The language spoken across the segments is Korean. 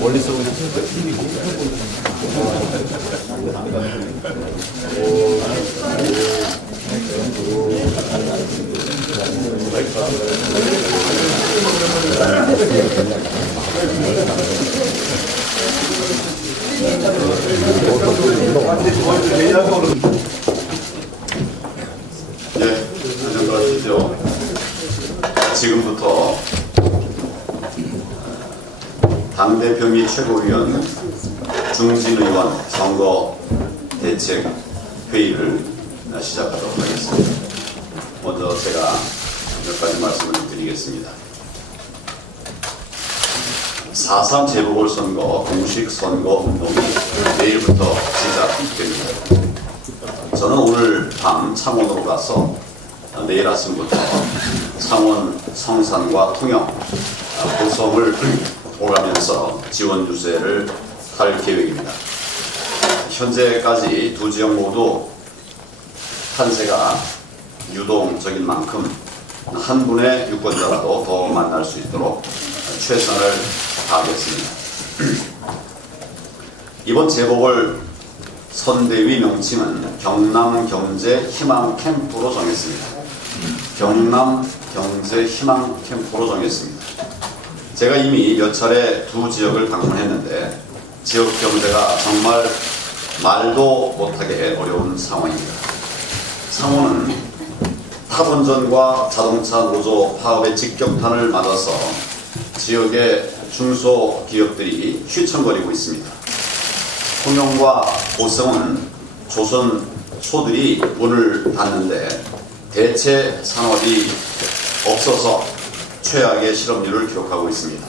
멀리서 그냥 힘이고 네, 안녕하시죠. 지금부터 및 최고위원 중진 의원 선거 대책 회의를 시작하도록 하겠습니다. 먼저 제가 몇 가지 말씀을 드리겠습니다. 4.3 재보궐선거 공식 선거 운동이 내일부터 시작됩니다. 저는 오늘 밤 창원으로 가서 내일 아침부터 창원 성산과 통영, 고성을 오가면서 지원 유세를 할 계획입니다. 현재까지 두 지역 모두 판세가 유동적인 만큼 한 분의 유권자라도 더 만날 수 있도록 최선을 다하겠습니다. 이번 재보궐 선대위 명칭은 경남 경제 희망 캠프로 정했습니다. 경남 경제 희망 캠프로 정했습니다. 제가 이미 몇 차례 두 지역을 방문했는데 지역 경제가 정말 말도 못하게 어려운 상황입니다. 상호는 타본전과 자동차 노조 파업의 직격탄을 맞아서 지역의 중소기업들이 휘청거리고 있습니다. 통영과 고성은 조선 소들이 문을 닫는데 대체 산업이 없어서 최악의 실업률을 기록하고 있습니다.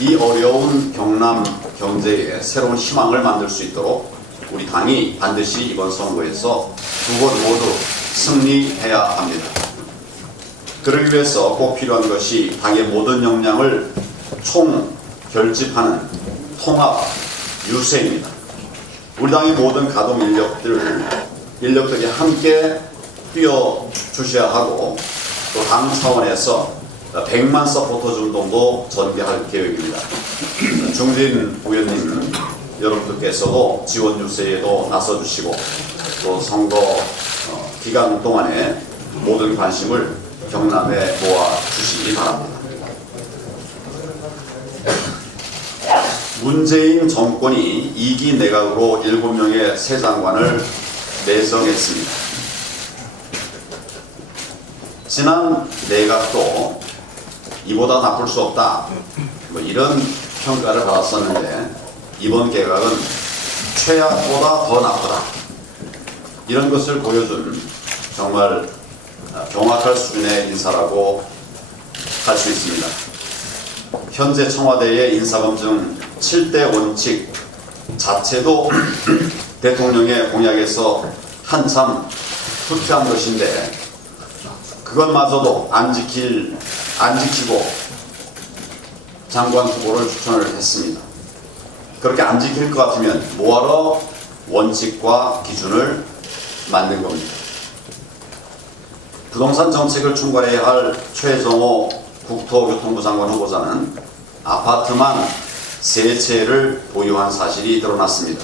이 어려운 경남 경제에 새로운 희망을 만들 수 있도록 우리 당이 반드시 이번 선거에서 두곳 모두 승리해야 합니다. 그러기 위해서 꼭 필요한 것이 당의 모든 역량을 총 결집하는 통합 유세입니다. 우리 당의 모든 가동 인력들, 인력들이 함께 뛰어 주셔야 하고 또 당 차원에서 100만 서포터 운동도 전개할 계획입니다. 중진 의원님 여러분들께서도 지원 유세에도 나서 주시고 또 선거 어, 기간 동안에 모든 관심을 경남에 모아 주시기 바랍니다. 문재인 정권이 2기 내각으로 7명의 새 장관을 내정했습니다. 지난 내각도 이보다 나쁠 수 없다. 뭐 이런 평가를 받았었는데 이번 개각은 최악보다 더 나쁘다. 이런 것을 보여준 정말 경악할 수준의 인사라고 할 수 있습니다. 현재 청와대의 인사검증 7대 원칙 자체도 대통령의 공약에서 한참 후퇴한 것인데 그것마저도 안 지킬 안 지키고 장관 후보를 추천을 했습니다. 그렇게 안 지킬 것 같으면 뭐하러 원칙과 기준을 만든 겁니다. 부동산 정책을 총괄해야 할 최정호 국토교통부 장관 후보자는 아파트만 세 채를 보유한 사실이 드러났습니다.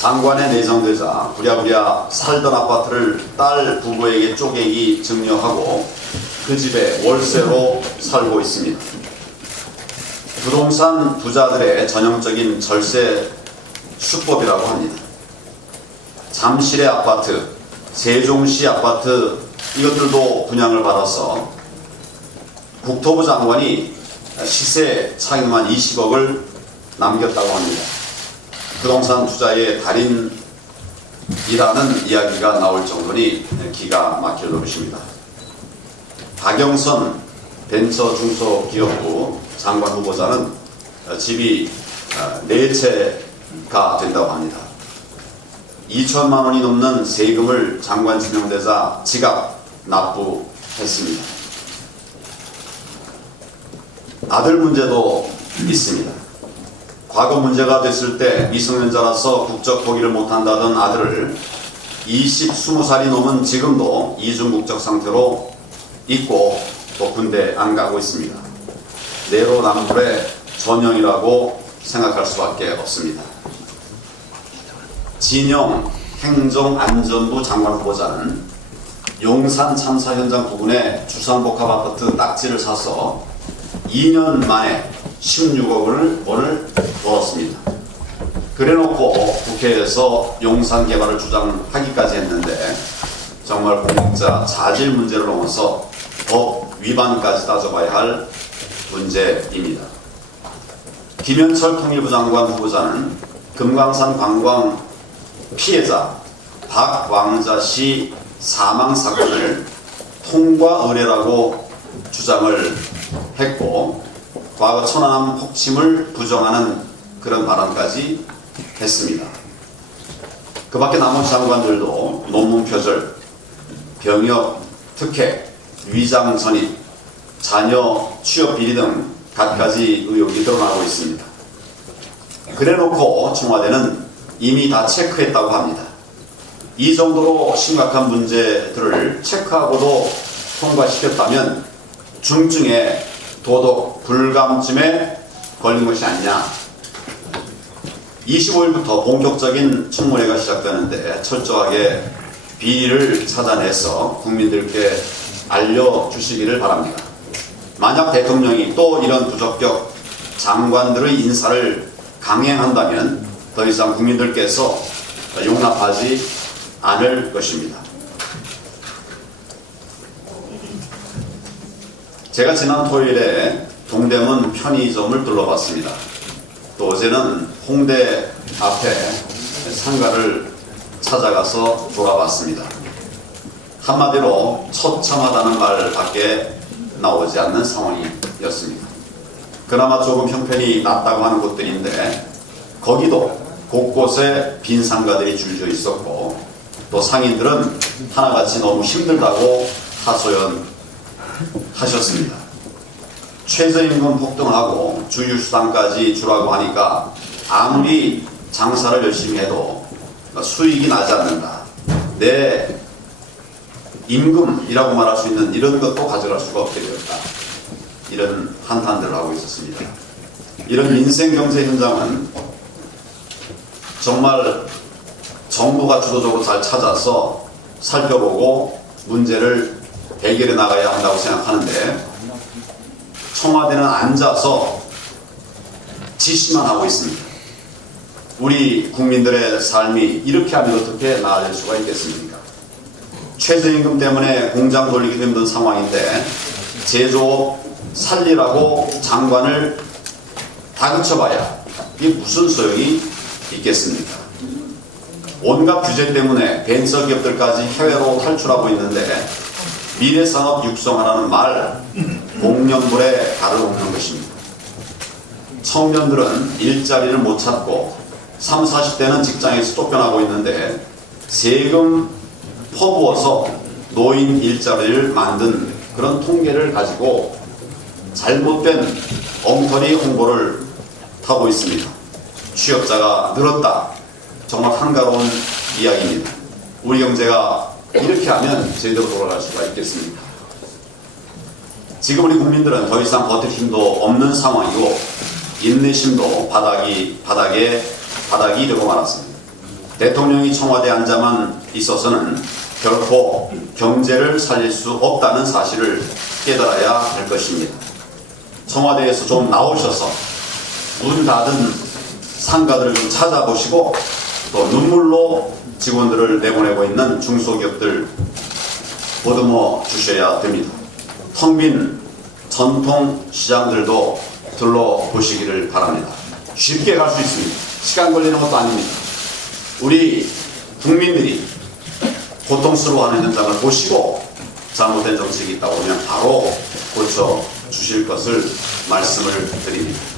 장관에 내정되자 부랴부랴 살던 아파트를 딸 부부에게 쪼개기 증여하고 그 집에 월세로 살고 있습니다. 부동산 부자들의 전형적인 절세 수법이라고 합니다. 잠실의 아파트, 세종시 아파트 이것들도 분양을 받아서 국토부 장관이 시세 차익만 20억을 남겼다고 합니다. 부동산 투자의 달인이라는 이야기가 나올 정도니 기가 막힐 노릇입니다. 박영선 벤처 중소기업부 장관 후보자는 집이 네 채가 된다고 합니다. 2천만 원이 넘는 세금을 장관 지명되자 지갑 납부했습니다. 아들 문제도 있습니다. 과거 문제가 됐을 때 미성년자라서 국적 포기를 못한다던 아들을 20, 20살이 넘은 지금도 이중 국적 상태로 있고 또 군대 안 가고 있습니다. 내로남불의 전형이라고 생각할 수밖에 없습니다. 진영 행정안전부 장관 후보자는 용산 참사 현장 부근에 주상복합 아파트 낙지를 사서 2년 만에 16억 원을 벌었습니다. 그래놓고 국회에서 용산 개발을 주장하기까지 했는데 정말 공직자 자질 문제를 넘어서 법 위반까지 따져봐야 할 문제입니다. 김현철 통일부 장관 후보자는 금강산 관광 피해자 박왕자 씨 사망 사건을 통과 의뢰라고 주장을 했고 과거 천안함 폭침을 부정하는 그런 발언까지 했습니다. 그 밖에 나머지 장관들도 논문 표절, 병역, 특혜, 위장 전입, 자녀 취업 비리 등 갖가지 의혹이 드러나고 있습니다. 그래놓고 청와대는 이미 다 체크했다고 합니다. 이 정도로 심각한 문제들을 체크하고도 통과시켰다면 중증의 도덕 불감증에 걸린 것이 아니냐. 25일부터 본격적인 청문회가 시작되는데 철저하게 비리를 찾아내서 국민들께 알려주시기를 바랍니다. 만약 대통령이 또 이런 부적격 장관들의 인사를 강행한다면 더 이상 국민들께서 용납하지 않을 것입니다. 제가 지난 토요일에 동대문 편의점을 둘러봤습니다. 또 어제는 홍대 앞에 상가를 찾아가서 돌아봤습니다. 한마디로 처참하다는 말밖에 나오지 않는 상황이었습니다. 그나마 조금 형편이 낫다고 하는 곳들인데 거기도 곳곳에 빈 상가들이 줄져 있었고 또 상인들은 하나같이 너무 힘들다고 하소연하셨습니다. 최저임금 폭등하고 주유수당까지 주라고 하니까 아무리 장사를 열심히 해도 수익이 나지 않는다. 내 임금이라고 말할 수 있는 이런 것도 가져갈 수가 없게 되었다. 이런 한탄들을 하고 있었습니다. 이런 민생 경제 현장은 정말 정부가 주도적으로 잘 찾아서 살펴보고 문제를 해결해 나가야 한다고 생각하는데 청와대는 앉아서 지시만 하고 있습니다. 우리 국민들의 삶이 이렇게 하면 어떻게 나아질 수가 있겠습니까? 최저임금 때문에 공장 돌리기 힘든 상황인데 제조업 살리라고 장관을 다그쳐봐야 이게 무슨 소용이 있겠습니까? 온갖 규제 때문에 벤처 기업들까지 해외로 탈출하고 있는데 미래 산업 육성하라는 말 공연물에 옮는 것입니다. 청년들은 일자리를 못 찾고 3, 40대는 직장에서 쫓겨나고 있는데 세금 퍼부어서 노인 일자리를 만든 그런 통계를 가지고 잘못된 엉터리 홍보를 하고 있습니다. 취업자가 늘었다. 정말 한가로운 이야기입니다. 우리 경제가 이렇게 하면 제대로 돌아갈 수가 있겠습니까? 지금 우리 국민들은 더 이상 버틸 힘도 없는 상황이고 인내심도 바닥이 바닥에 바닥이 되고 말았습니다. 대통령이 청와대 앉아만 있어서는 결코 경제를 살릴 수 없다는 사실을 깨달아야 할 것입니다. 청와대에서 좀 나오셔서 문 닫은 상가들을 좀 찾아보시고 또 눈물로 직원들을 내보내고 있는 중소기업들 보듬어 주셔야 됩니다. 텅 빈 전통 시장들도 둘러보시기를 바랍니다. 쉽게 갈 수 있습니다. 시간 걸리는 것도 아닙니다. 우리 국민들이 고통스러워하는 현장을 보시고 잘못된 정책이 있다고 하면 바로 고쳐 주실 것을 말씀을 드립니다.